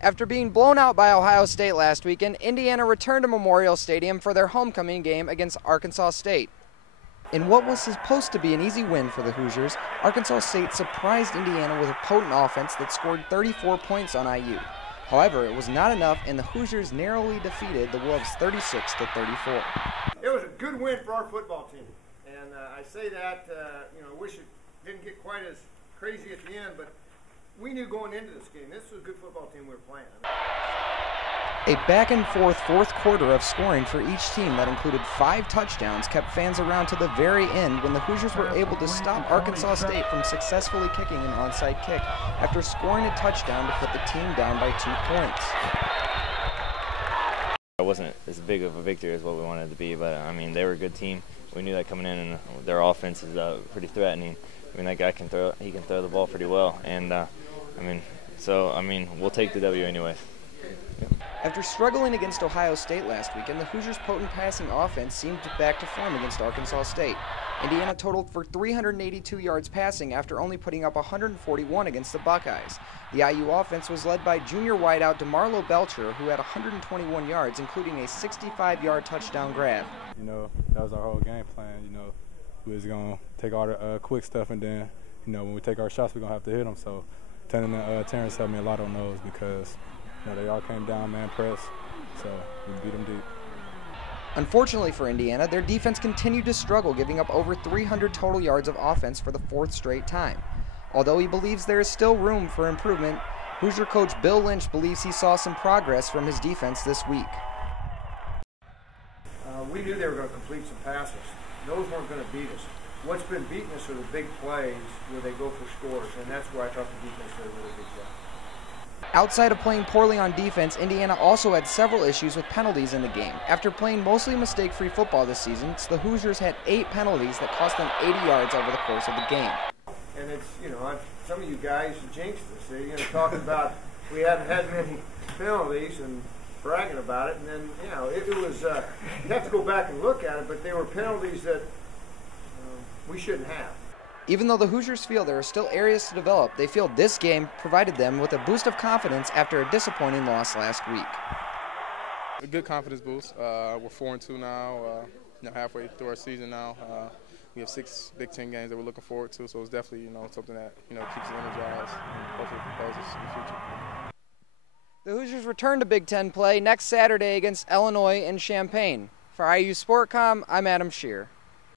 After being blown out by Ohio State last weekend, Indiana returned to Memorial Stadium for their homecoming game against Arkansas State. In what was supposed to be an easy win for the Hoosiers, Arkansas State surprised Indiana with a potent offense that scored 34 points on IU. However, it was not enough, and the Hoosiers narrowly defeated the Wolves 36-34. It was a good win for our football team, and I say that, I wish it didn't get quite as crazy at the end, but we knew going into this game, this was a good football team we were playing. A back-and-forth fourth quarter of scoring for each team that included 5 touchdowns kept fans around to the very end when the Hoosiers were able to stop Arkansas State from successfully kicking an onside kick after scoring a touchdown to put the team down by 2 points. It wasn't as big of a victory as what we wanted it to be, but they were a good team. We knew that coming in, and their offense is pretty threatening. That guy can throw the ball pretty well, and we'll take the W anyway. After struggling against Ohio State last weekend, the Hoosiers' potent passing offense seemed back to form against Arkansas State. Indiana totaled for 382 yards passing after only putting up 141 against the Buckeyes. The IU offense was led by junior wideout DeMarlo Belcher, who had 121 yards, including a 65-yard touchdown grab. That was our whole game plan. We was going to take all the quick stuff, and then, when we take our shots, we're going to have to hit them. So Terrence helped me a lot on those because they all came down, man press, so we beat them deep. Unfortunately for Indiana, their defense continued to struggle, giving up over 300 total yards of offense for the 4th straight time. Although he believes there is still room for improvement, Hoosier coach Bill Lynch believes he saw some progress from his defense this week. We knew they were going to complete some passes. Those weren't going to beat us. What's been beating us are the big plays where they go for scores, and that's where I thought the defense did a really good job. Outside of playing poorly on defense, Indiana also had several issues with penalties in the game. After playing mostly mistake-free football this season, the Hoosiers had 8 penalties that cost them 80 yards over the course of the game. And it's, some of you guys jinxed us. You're talking about we haven't had many penalties and bragging about it, and then, it was, you have to go back and look at it, but they were penalties that we shouldn't have. Even though the Hoosiers feel there are still areas to develop, they feel this game provided them with a boost of confidence after a disappointing loss last week. A good confidence boost. We're 4-2 now, halfway through our season now. We have 6 Big Ten games that we're looking forward to, so it's definitely, something that, keeps us energized and hopefully propels us in the future. The Hoosiers return to Big Ten play next Saturday against Illinois in Champaign. For IU Sportcom, I'm Adam Shear.